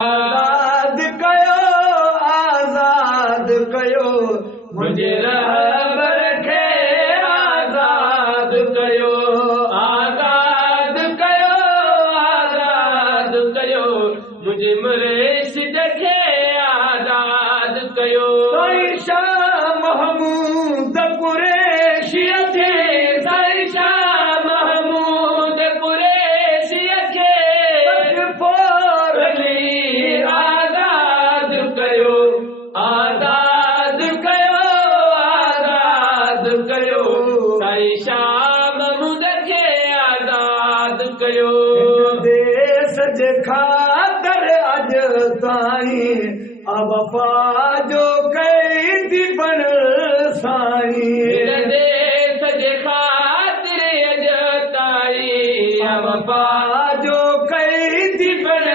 आज़ाद कयो, आज़ाद कयो, मुझे रहबर खे आज़ाद कयो, आज़ाद कयो, आज़ाद कयो, मुझे मुर्शिद खे आज़ाद कयो। साईं शाह महमूद कुरैशी खे, साईं शाह महमूद कुरैशी खे आज़ाद कयो, आज़ाद कयो, आज़ाद कयो, साईं शाह महमूद खे आज़ाद कयो। देश जे ख़ातिर अॼु ताईं वफ़ा जो कई थी बण साईं, देश जे ख़ातिर अॼु ताईं वफ़ा जो कई थी बण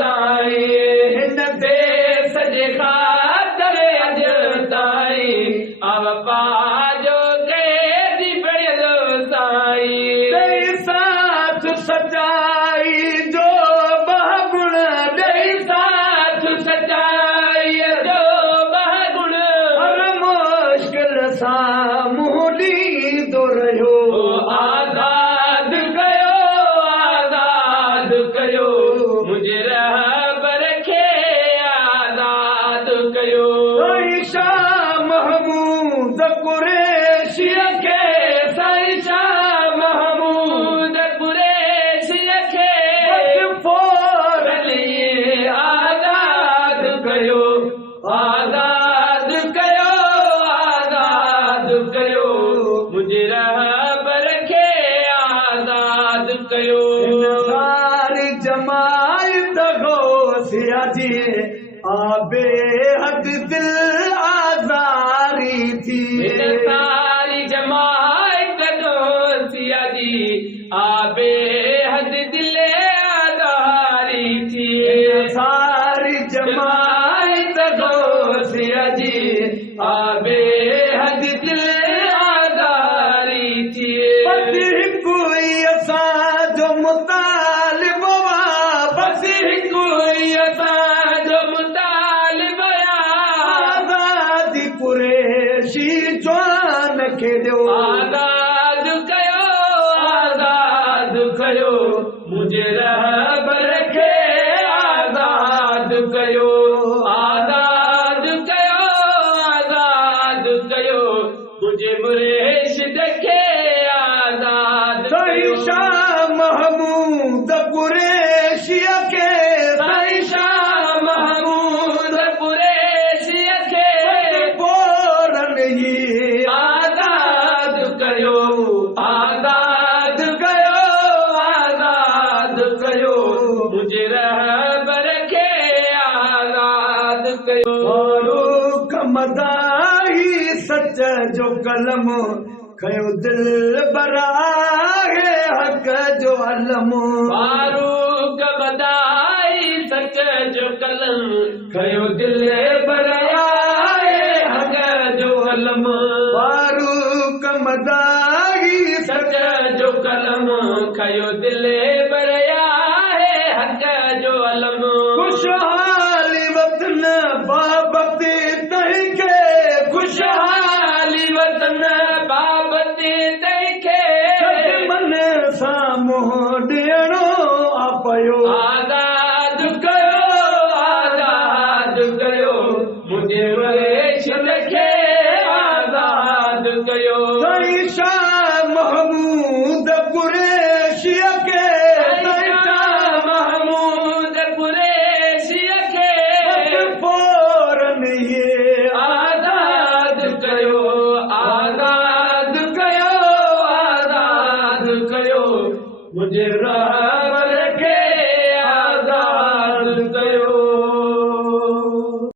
साईं, हिन देश जे ख़ातिर अॼु ताईं वफ़ा जो कई थी बण साईं। ॾेई साथ सचाई जो बहुगुण, ॾेई साथ सचाई जो बहुगुण, हर मुश्किल सां मुंहुं ॾींदो रहियो। आज़ाद कयो, आज़ाद कयो, मुझे रहबर खे आज़ाद कयो। साईं शाह महमूद कुरैशी खे, साईं शाह महमूद कुरैशी खे आज़ाद कयो, आज़ाद कयो, आज़ाद कयो, मुझे रहबर खे आज़ाद कयो। सारी जमायत गौसिया जी आबे हद दिल आज़ारी थी, सारी जमायत गौसिया जी आबे हद दिल आज़ारी थी, सारी जमायत गौसिया जी आबे हद दिल आज़ारी थी। बस कोई असांजो मुतालिब हुआ, बस कोई असांजो मुतालिब आज़ादी कुरैशी जवान खे ॾियो। आज़ाद कयो, आज़ाद कयो, मुझे रहबर खे आज़ाद कयो, आज़ाद कयो, आज़ाद कयो, मुझे मुर्शिद खे आज़ाद कयो। साईं शाह महमूद कुरैशी खे, साईं शाह महमूद कुरैशी खे आज़ाद कयो, आज़ाद कयो, आज़ाद कयो, मुझे रहबर खे आज़ाद कयो। फारूक मदाही सच जो कलम खयो दिल बराए हक़ जो अलम, फारूक मदाही सच जो कलम खयो दिल बराए हक़ जो अलम, फारूक मदाही सच जो कलम खयो दिल बराए हक़ जो अलम। खुशहाली वतन बाबती तंहिंखे, खुशहाली वतन बाबती तंहिंखे मन सां मुंहुं ॾियणो पियो। आज़ाद कयो, आज़ाद कयो, मुझे मुर्शिद खे आज़ाद कयो। साईं शाह महमूद कुरैशी खे, साईं शाह महमूद कुरैशी खे आज़ाद कयो, आज़ाद कयो, आज़ाद कयो, मुझे